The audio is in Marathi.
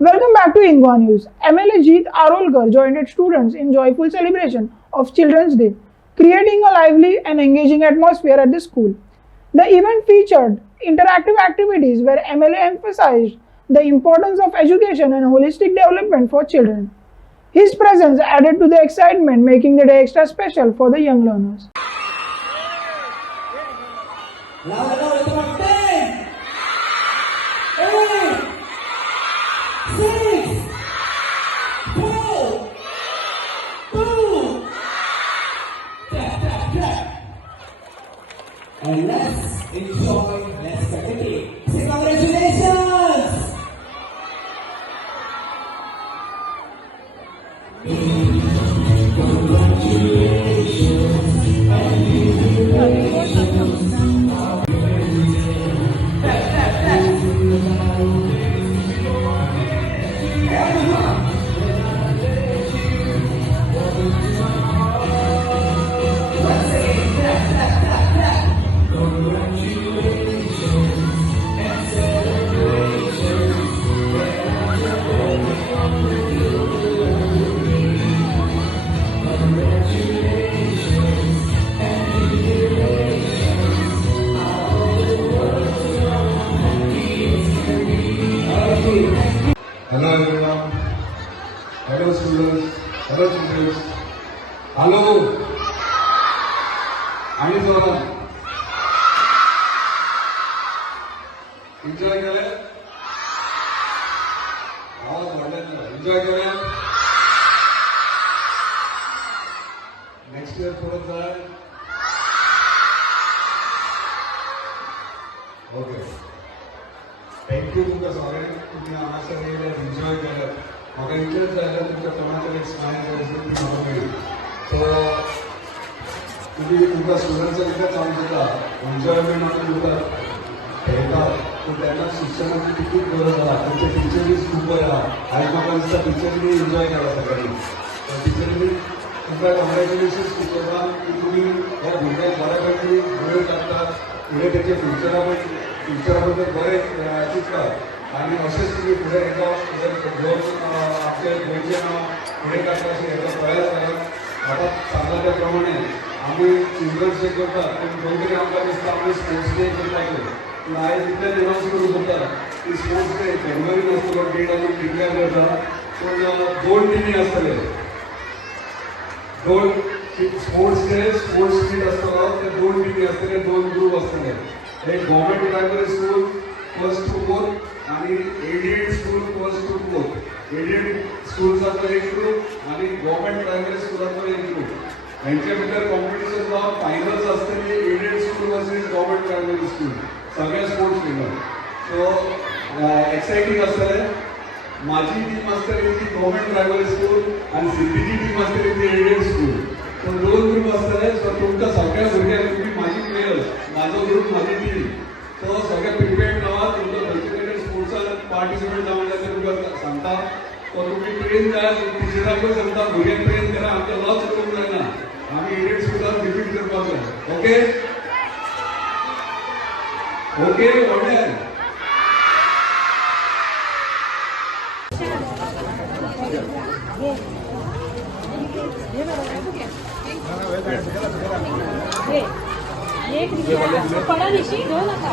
Welcome back to Ingwa News. MLA Jeet Arolkar joined students in joyful celebration of Children's Day, creating a lively and engaging atmosphere at the school. The event featured interactive activities where MLA emphasized the importance of education and holistic development for children. His presence added to the excitement, making the day extra special for the young learners. And let's enjoy, let's cut the cake. Say congratulations! Hello everyone, hello students, hello children, hello, आणि जोरात एन्जॉय केले, आवाज वाढला, एन्जॉय केले. नेक्स्ट इयर परत जाय. ओके, थँक्यू तुमकां सगळ्यांक. तुम्ही हांगासर येयल्यात, एन्जॉय केल्यात. म्हाका इतलेंच जाल्यार तुमच्या तोंडाचेर एक स्मायल जाय ती म्हाका मेळ्ळी. सो तुमकां स्टुडंट्सांक इतलेंच सांगूंक सोदता, एन्जॉयमेंट आमी करतात, खेळटात, पूण तेन्ना शिक्षणाची तितूच गरज आसा. तुमचे टिचरीज खूब बरे आहा. आयज म्हाका दिसता टिचरींनी एन्जॉय केला सगळ्यांनी. टिचरींनी तुमकां कॉंग्रॅच्युलेशन्स करता की तुमी ह्या भुरग्यांक बऱ्या पैकी बऱ्यो काडटात. फुडें तेचे फ्युचरा बद्दल बरें चिंततात आनी अशेंच तुमी फुडें घेवन आपले गोंयचें नांव फुडें काडटा अशें हेचो प्रयास करात. आतां सांगला त्या प्रमाणे आमी चिल्ड्रन्स डे करतात, पूण खंय तरी आमकां दिसता आमी स्पोर्ट्स डे करपाचो. पूण आयज इतलें अनावन्स करूंक सोदता की स्पोर्ट्स डे फेब्रुवारीन आसतलो, डेट आमी डिक्लेअर करता. पूण 2 टिमी आसतले, 2 स्पोर्ट्स डे, स्पोर्ट्स मीट आसतलो. ते 2 टिमी आसतले, 2 ग्रूप आसतले. एक government primary school 1st to 4th आणि aided school 1st to 4th. Aided स्कूल्साचो एक ग्रूप आणि गव्हर्मेंट प्रायमरी स्कूलाचो एक ग्रूप. हेंचे भितर कॉम्पिटिशन जावन फायनल्स आसतली aided school versus government primary school, सगळे स्पोर्ट्स टिमी. सो एक्सायटींग आसतलें. माझी टीम आसतली ती गव्हर्मेंट प्रायमरी स्कूल आणि सिटीची टीम आसतली ती एडेड स्कूल. सो 2 ग्रूप आसतले. सो तुमकां सगळ्या भुरग्यांक तुमी माझी प्लेयर्स, माझो ग्रूप, माझी टीम. सो सगळे प्रिपेर्ड रावात. तुमचो खंयचे स्पोर्ट्सान पार्टिसिपेट जावंक जाय ते तुमकां सांगता. सो तुमी ट्रेन जाय, टिचरांकूय सांगता भुरग्यांक ट्रेन करा. आमकां लॉस करूंक जायना. आमी एडेड स्कुलान रिपीट करपाक जाय. ओके ओके व्हडलें पडा दिशी घेऊ नका.